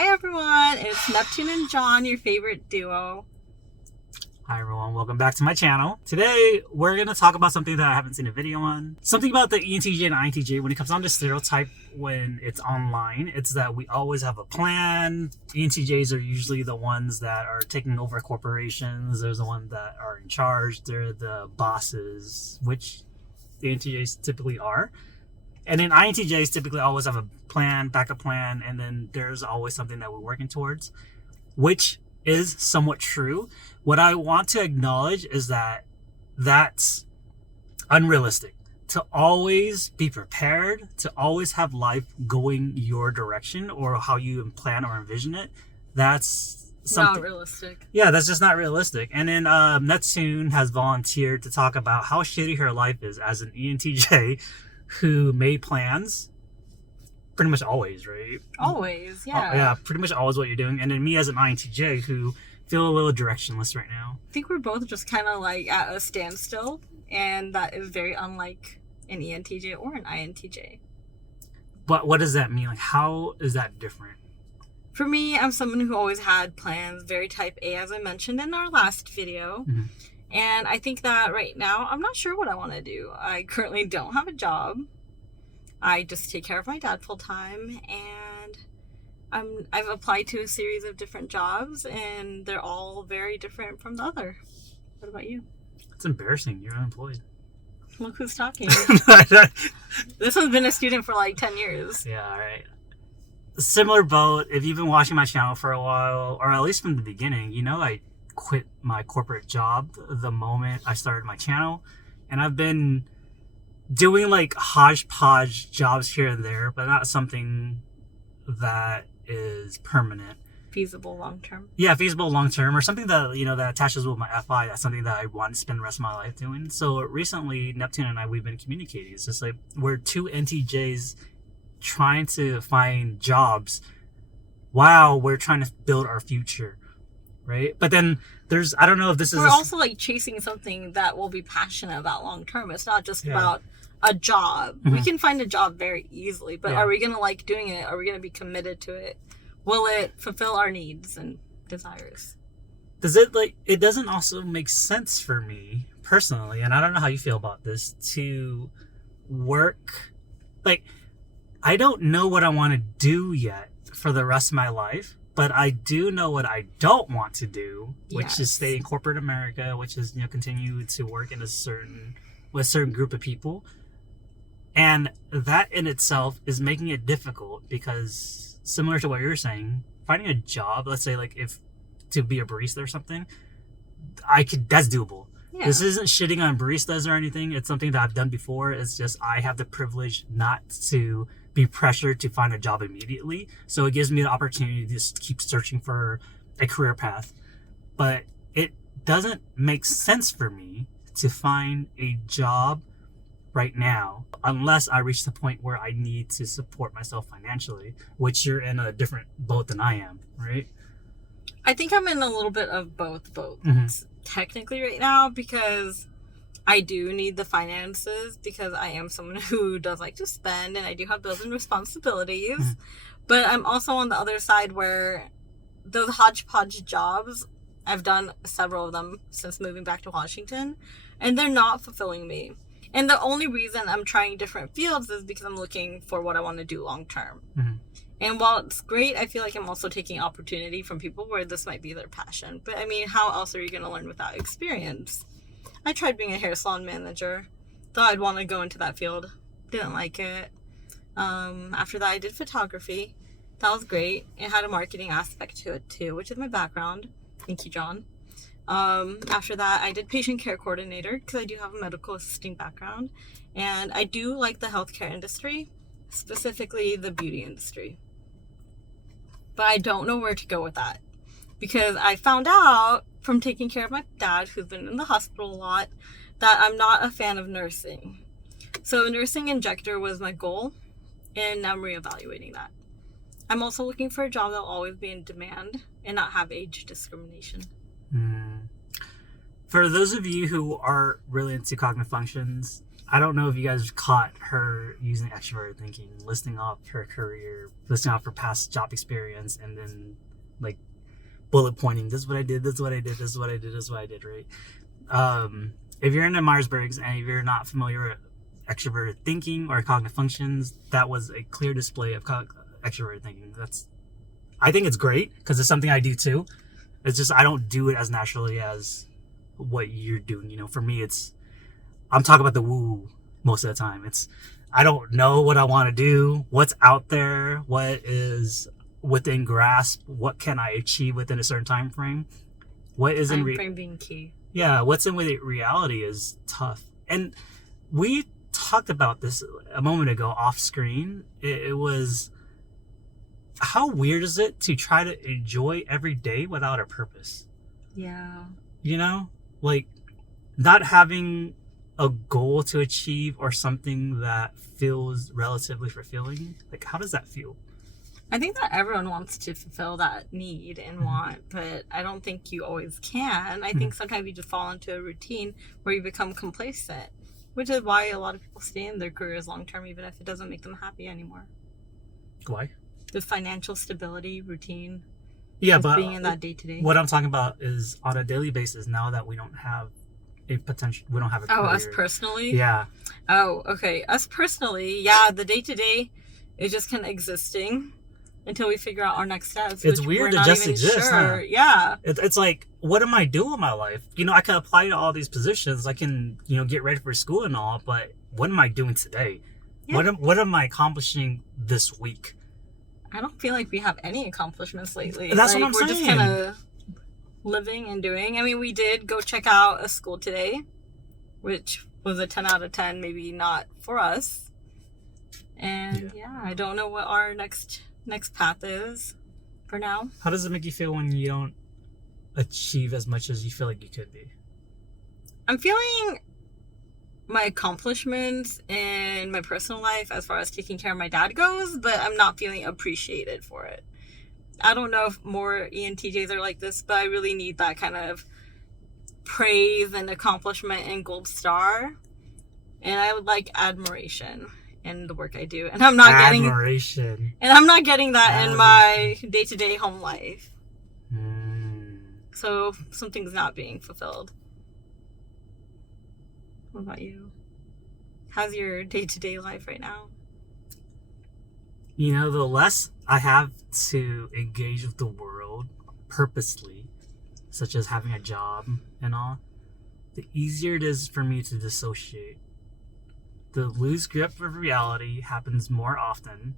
Hi everyone, it's Neptune and John, your favorite duo. Hi everyone, welcome back to my channel. Today, we're going to talk about something that I haven't seen a video on. Something about the ENTJ and INTJ. When it comes down to stereotype when it's online, it's that we always have a plan. ENTJs are usually the ones that are taking over corporations. They're the ones that are in charge. They're the bosses, which the ENTJs typically are. And then INTJs typically always have a plan, backup plan, and then there's always something that we're working towards, which is somewhat true. What I want to acknowledge is that that's unrealistic. To always be prepared, to always have life going your direction or how you plan or envision it, that's something. Not realistic. Yeah, that's just not realistic. And then Neptune has volunteered to talk about how shitty her life is as an ENTJ who made plans pretty much always, right? Always, yeah. Yeah, pretty much always what you're doing. And then me as an INTJ who feel a little directionless right now. I think we're both just kind of like at a standstill, and that is very unlike an ENTJ or an INTJ. But what does that mean? Like, how is that different? For me, I'm someone who always had plans, very type A, as I mentioned in our last video. Mm-hmm. And I think that right now, I'm not sure what I want to do. I currently don't have a job. I just take care of my dad full time, and I've applied to a series of different jobs, and they're all very different from the other. What about you? It's embarrassing. You're unemployed. Look who's talking. This one's been a student for like 10 years. Yeah, all right. Similar boat. If you've been watching my channel for a while, or at least from the beginning, you know I quit my corporate job the moment I started my channel, and I've been doing like hodgepodge jobs here and there, but not something that is permanent. Feasible long term. Yeah, feasible long term, or something that, you know, that attaches with my FI. That's something that I want to spend the rest of my life doing. So recently, Neptune and I, we've been communicating. It's just like we're two NTJs trying to find jobs while we're trying to build our future, right? But then there's, I don't know if this is... We're also like chasing something that we'll be passionate about long term. It's not just about a job. Mm-hmm. We can find a job very easily, but are we going to like doing it? Are we going to be committed to it? Will it fulfill our needs and desires? Does it like, it doesn't also make sense for me personally, and I don't know how you feel about this, to work, like, I don't know what I want to do yet for the rest of my life, but I do know what I don't want to do, which is stay in corporate America, which is, you know, continue to work in with a certain group of people. And that in itself is making it difficult because, similar to what you're saying, finding a job, let's say like if to be a barista or something, that's doable. Yeah. This isn't shitting on baristas or anything. It's something that I've done before. It's just I have the privilege not to be pressured to find a job immediately. So it gives me the opportunity to just keep searching for a career path. But it doesn't make sense for me to find a job right now unless I reach the point where I need to support myself financially, which you're in a different boat than I am, right? I think I'm in a little bit of both boats technically right now, because I do need the finances, because I am someone who does like to spend, and I do have bills and responsibilities. But I'm also on the other side where those hodgepodge jobs, I've done several of them since moving back to Washington, and they're not fulfilling me. And the only reason I'm trying different fields is because I'm looking for what I want to do long term. And while it's great, I feel like I'm also taking opportunity from people where this might be their passion. But I mean, how else are you going to learn without experience? I tried being a hair salon manager. Thought I'd want to go into that field. Didn't like it. After that, I did photography. That was great. It had a marketing aspect to it too, which is my background. Thank you, John. After that, I did patient care coordinator because I do have a medical assisting background. And I do like the healthcare industry, specifically the beauty industry. But I don't know where to go with that, because I found out from taking care of my dad, who's been in the hospital a lot, that I'm not a fan of nursing. So nursing injector was my goal, and now I'm reevaluating that. I'm also looking for a job that will always be in demand and not have age discrimination. For those of you who are really into cognitive functions, I don't know if you guys caught her using extroverted thinking, listing off her career, listing off her past job experience, and then like bullet pointing, this is what I did, this is what I did, this is what I did, this is what I did, right? If you're into Myers-Briggs and if you're not familiar with extroverted thinking or cognitive functions, that was a clear display of extroverted thinking. I think it's great because it's something I do too. It's just I don't do it as naturally as what you're doing. You know, for me, I'm talking about the woo most of the time. I don't know what I want to do, what's out there, what is within grasp, what can I achieve within a certain time frame. What is in frame being key. Yeah, what's in reality is tough. And we talked about this a moment ago off screen. It was, how weird is it to try to enjoy every day without a purpose? Yeah. You know, like not having a goal to achieve or something that feels relatively fulfilling. Like, how does that feel? I think that everyone wants to fulfill that need and want, but I don't think you always can. I think sometimes you just fall into a routine where you become complacent, which is why a lot of people stay in their careers long term, even if it doesn't make them happy anymore. Why? The financial stability, routine. Yeah, but being in that day to day. What I'm talking about is on a daily basis. Now that we don't have a career. Us personally? Yeah. Oh, okay. Us personally, yeah, the day to day is just kind of existing until we figure out our next steps. It's weird to just exist, huh? Yeah. It's like, what am I doing with my life? You know, I can apply to all these positions. I can, get ready for school and all, but what am I doing today? Yeah. What am I accomplishing this week? I don't feel like we have any accomplishments lately. That's what I'm saying. We're just kind of living and doing. I mean, we did go check out a school today, which was a 10 out of 10, maybe not for us. And yeah, I don't know what our next path is for now. How does it make you feel when you don't achieve as much as you feel like you could be? I'm feeling my accomplishments in my personal life as far as taking care of my dad goes, but I'm not feeling appreciated for it. I don't know if more ENTJs are like this, but I really need that kind of praise and accomplishment and gold star. And I would like admiration in the work I do. And I'm not getting that in my day-to-day home life. So something's not being fulfilled. What about you? How's your day-to-day life right now? The less I have to engage with the world purposely, such as having a job and all, the easier it is for me to dissociate. The lose grip of reality happens more often.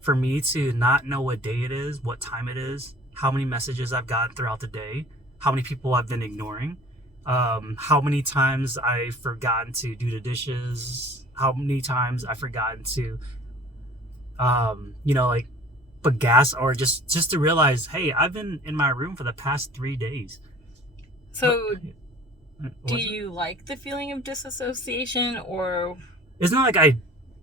For me to not know what day it is, what time it is, how many messages I've gotten throughout the day, how many people I've been ignoring, how many times I've forgotten to do the dishes, how many times I've forgotten to, put gas, or just to realize, hey, I've been in my room for the past 3 days. So, do you like the feeling of disassociation, or? It's not like I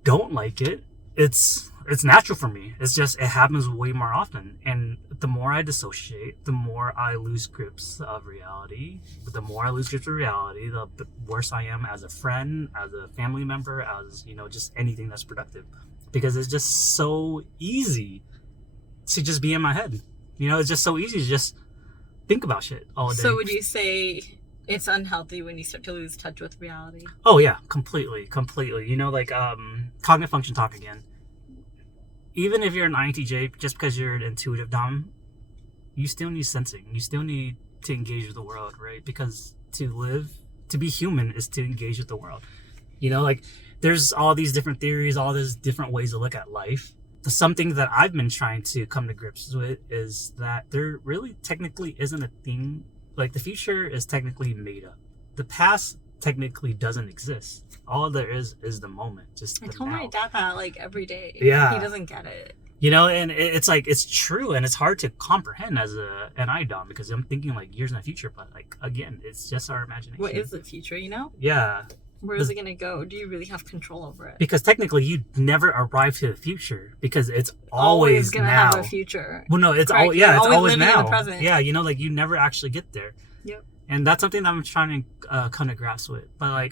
don't like it. It's natural for me. It's just, it happens way more often. And the more I dissociate, the more I lose grips of reality. But the more I lose grips of reality, the worse I am as a friend, as a family member, as, just anything that's productive. Because it's just so easy to just be in my head. It's just so easy to just think about shit all day. So would you say it's unhealthy when you start to lose touch with reality? Oh yeah, completely. Cognitive function talk again. Even if you're an INTJ, just because you're an intuitive dom, you still need sensing. You still need to engage with the world, right? Because to be human is to engage with the world. There's all these different theories, all these different ways to look at life. Something that I've been trying to come to grips with is that there really technically isn't a thing. Like, the future is technically made up. The past technically doesn't exist. All there is the moment. Just I tell my dad that every day. Yeah. He doesn't get it. And it's it's true, and it's hard to comprehend as an IDOM, because I'm thinking years in the future, but again, it's just our imagination. What is the future, Yeah. Where is it going to go? Do you really have control over it? Because technically, you never arrive to the future, because it's always going to have a future. Well, no, it's always now. In the present. Yeah, you never actually get there. Yep. And that's something that I'm trying to come to grasp with. But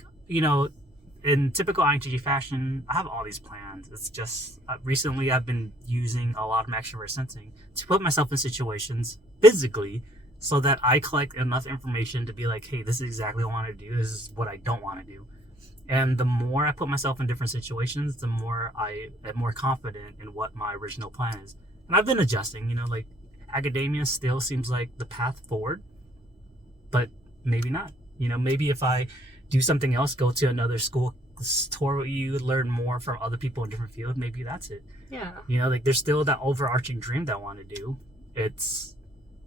in typical INTJ fashion, I have all these plans. It's just recently I've been using a lot of my extrovert sensing to put myself in situations physically so that I collect enough information to be like, hey, this is exactly what I want to do. This is what I don't want to do. And the more I put myself in different situations, the more I am more confident in what my original plan is. And I've been adjusting, like academia still seems like the path forward, but maybe not. Maybe if I do something else, go to another school, tour with you, learn more from other people in different fields, maybe that's it. Yeah. There's still that overarching dream that I want to do. It's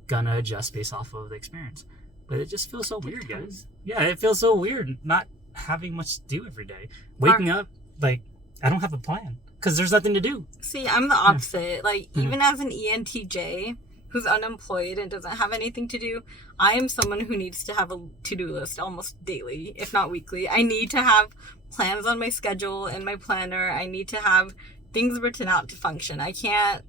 gonna adjust based off of the experience. But it just feels so weird, guys. Yeah, it feels so weird not having much to do every day. Waking up, I don't have a plan because there's nothing to do. See, I'm the opposite. Even as an ENTJ who's unemployed and doesn't have anything to do, I am someone who needs to have a to-do list almost daily, if not weekly. I need to have plans on my schedule and my planner. I need to have things written out to function. I can't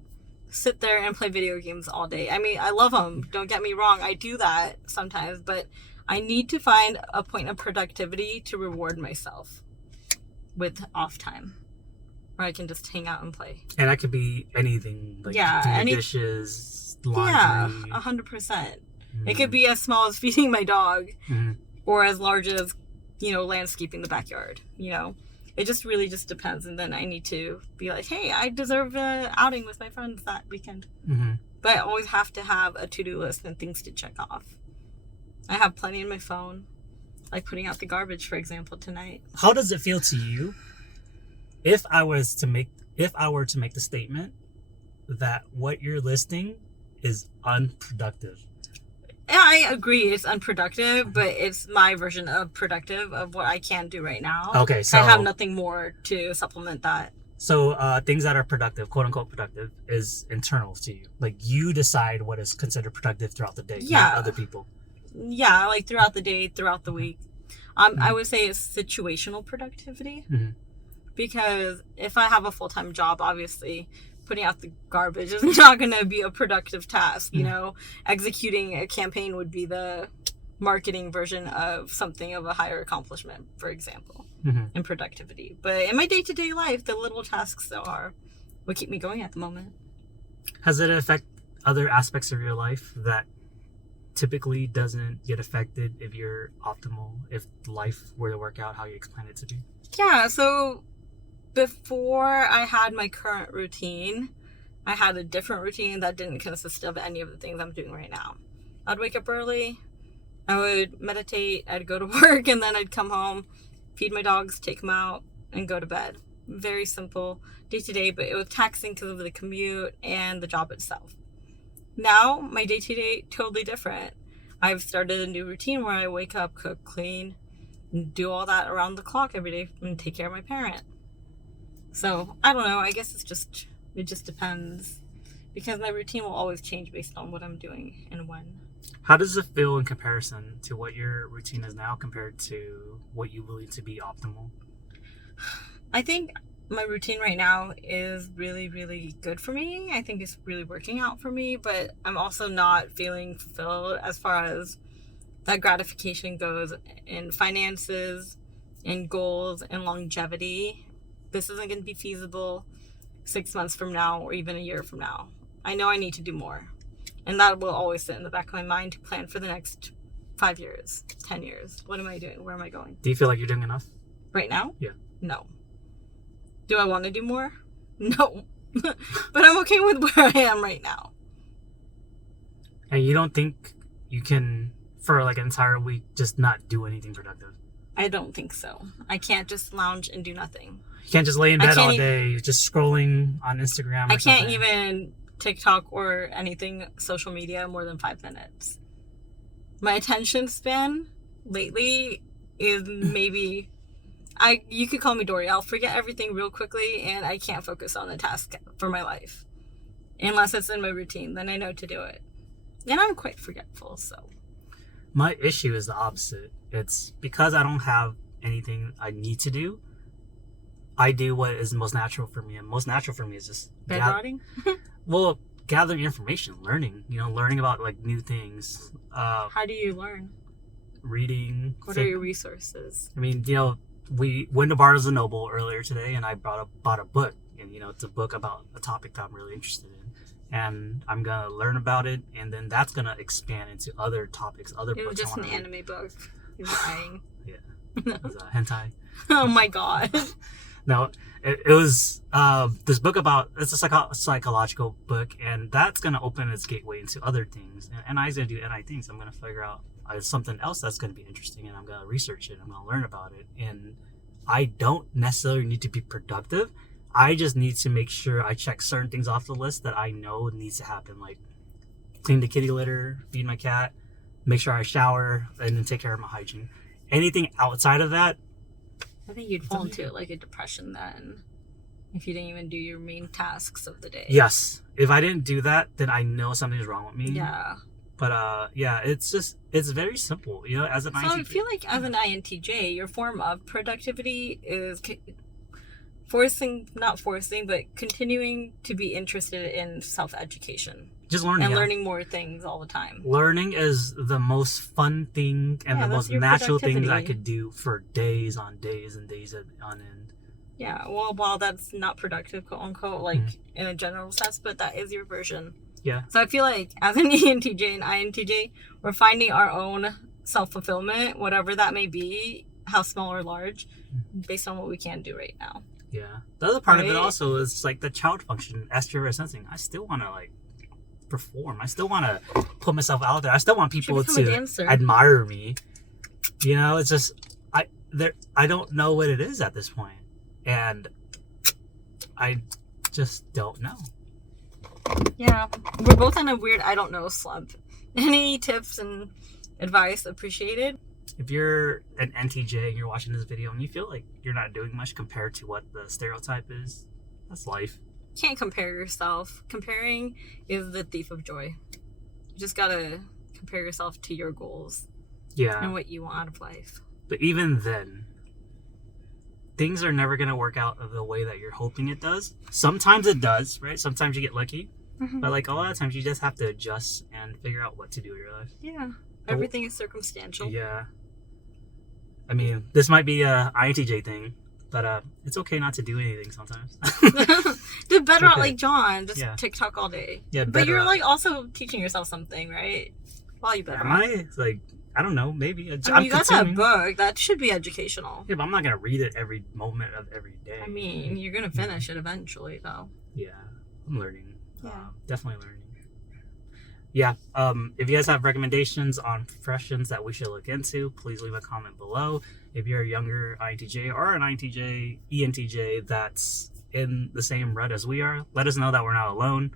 sit there and play video games all day. I mean, I love them. Don't get me wrong. I do that sometimes, but I need to find a point of productivity to reward myself with off time, where I can just hang out and play. And that could be anything, doing dishes, laundry. Yeah, 100%. It could be as small as feeding my dog, or as large as, landscaping the backyard. It just really just depends. And then I need to be like, hey, I deserve an outing with my friends that weekend. But I always have to have a to-do list and things to check off. I have plenty in my phone, like putting out the garbage, for example, tonight. How does it feel to you if I were to make the statement that what you're listing is unproductive? Yeah, I agree. It's unproductive, but it's my version of productive of what I can do right now. Okay, so I have nothing more to supplement that. So things that are productive, quote unquote productive, is internal to you. You decide what is considered productive throughout the day, not other people. Yeah, throughout the day, throughout the week. I would say it's situational productivity. Because if I have a full-time job, obviously putting out the garbage is not going to be a productive task. Executing a campaign would be the marketing version of something of a higher accomplishment, for example, in productivity. But in my day-to-day life, the little tasks are what keep me going at the moment. Has it affected other aspects of your life that typically doesn't get affected if you're optimal, if life were to work out how you explain it to be? Yeah, so before I had my current routine, I had a different routine that didn't consist of any of the things I'm doing right now. I'd wake up early, I would meditate, I'd go to work, and then I'd come home, feed my dogs, take them out, and go to bed. Very simple day-to-day, but it was taxing because of the commute and the job itself. Now, my day-to-day, totally different. I've started a new routine where I wake up, cook, clean, and do all that around the clock every day and take care of my parent. So, I don't know. I guess it just depends. Because my routine will always change based on what I'm doing and when. How does it feel in comparison to what your routine is now compared to what you believe to be optimal? I think my routine right now is really, really good for me. I think it's really working out for me, but I'm also not feeling fulfilled as far as that gratification goes in finances, in goals, and longevity. This isn't going to be feasible 6 months from now or even a year from now. I know I need to do more. And that will always sit in the back of my mind to plan for the next 5 years, 10 years. What am I doing? Where am I going? Do you feel like you're doing enough? Right now? Yeah. No. Do I want to do more? No. But I'm okay with where I am right now. And you don't think you can, for like an entire week, just not do anything productive? I don't think so. I can't just lounge and do nothing. You can't just lay in bed all day, just scrolling on Instagram or I can't something. even TikTok or anything social media more than 5 minutes. My attention span lately is maybe... you could call me Dory. I'll forget everything real quickly and I can't focus on a task for my life. Unless it's in my routine, then I know to do it. And I'm quite forgetful, so... My issue is the opposite. It's because I don't have anything I need to do, I do what is most natural for me. And most natural for me is just... Bed rotting? Well, gathering information, learning. Learning about like new things. How do you learn? Reading. What are your resources? I mean, we went to Barnes and Noble earlier today, and I bought a book, and it's a book about a topic that I'm really interested in, and I'm gonna learn about it, and then that's gonna expand into other topics, other It was books. just an anime book. He was lying. Yeah, it was hentai. Oh my god. No, it was this book it's a psychological book, and that's gonna open its gateway into other things, and I's gonna do NI things. I'm gonna figure out something else that's gonna be interesting, and I'm gonna research it. I'm gonna learn about it, and I don't necessarily need to be productive. I just need to make sure I check certain things off the list that I know needs to happen, like clean the kitty litter, feed my cat, make sure I shower, and then take care of my hygiene. Anything outside of that, I think you'd fall into like a depression then if you didn't even do your main tasks of the day. Yes. If I didn't do that, then I know something's wrong with me. Yeah. But it's very simple, as an INTJ. So I feel like as an INTJ, your form of productivity is not forcing, but continuing to be interested in self-education. Just learning. And learning more things all the time. Learning is the most fun thing and the most natural things I could do for days on days and days on end. Yeah, well, while that's not productive, quote unquote, like in a general sense, but that is your version. Yeah. So I feel like as an ENTJ and INTJ, we're finding our own self-fulfillment, whatever that may be, how small or large, based on what we can do right now. Yeah. The other part of it also is like the child function, extrovert sensing. I still want to like perform. I still want to put myself out there. I still want people to admire me. It's just I don't know what it is at this point, and I just don't know. Yeah, we're both in a weird I don't know slump. Any tips and advice appreciated? If you're an NTJ and you're watching this video and you feel like you're not doing much compared to what the stereotype is, that's life. You can't compare yourself. Comparing is the thief of joy. You just gotta compare yourself to your goals. Yeah. And what you want out of life. But even then, things are never gonna work out the way that you're hoping it does. Sometimes it does, right? Sometimes you get lucky. Mm-hmm. But like a lot of times you just have to adjust and figure out what to do with your life. Yeah. Everything is circumstantial. Yeah. I mean, this might be a INTJ thing, but it's okay not to do anything sometimes. Do better out like John, just TikTok all day. Yeah, but you're like also teaching yourself something, right? While you better. Am I? Like, I don't know, maybe. I mean, you got that book. That should be educational. Yeah, but I'm not going to read it every moment of every day. I mean, you're going to finish it eventually, though. Yeah, I'm learning. Yeah. Definitely learning. Yeah, if you guys have recommendations on professions that we should look into, please leave a comment below. If you're a younger INTJ or an INTJ, ENTJ that's in the same rut as we are, let us know that we're not alone.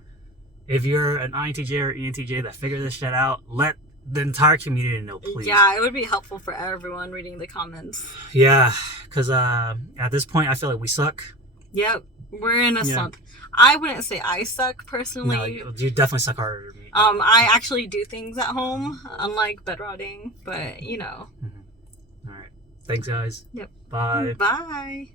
If you're an INTJ or ENTJ that figured this shit out, let the entire community know, please. Yeah, it would be helpful for everyone reading the comments. Yeah, because at this point, I feel like we suck. Yep, we're in a slump. I wouldn't say I suck personally. No, you definitely suck harder than me. I actually do things at home, unlike bedrotting, but Mm-hmm. All right. Thanks, guys. Yep. Bye. Bye.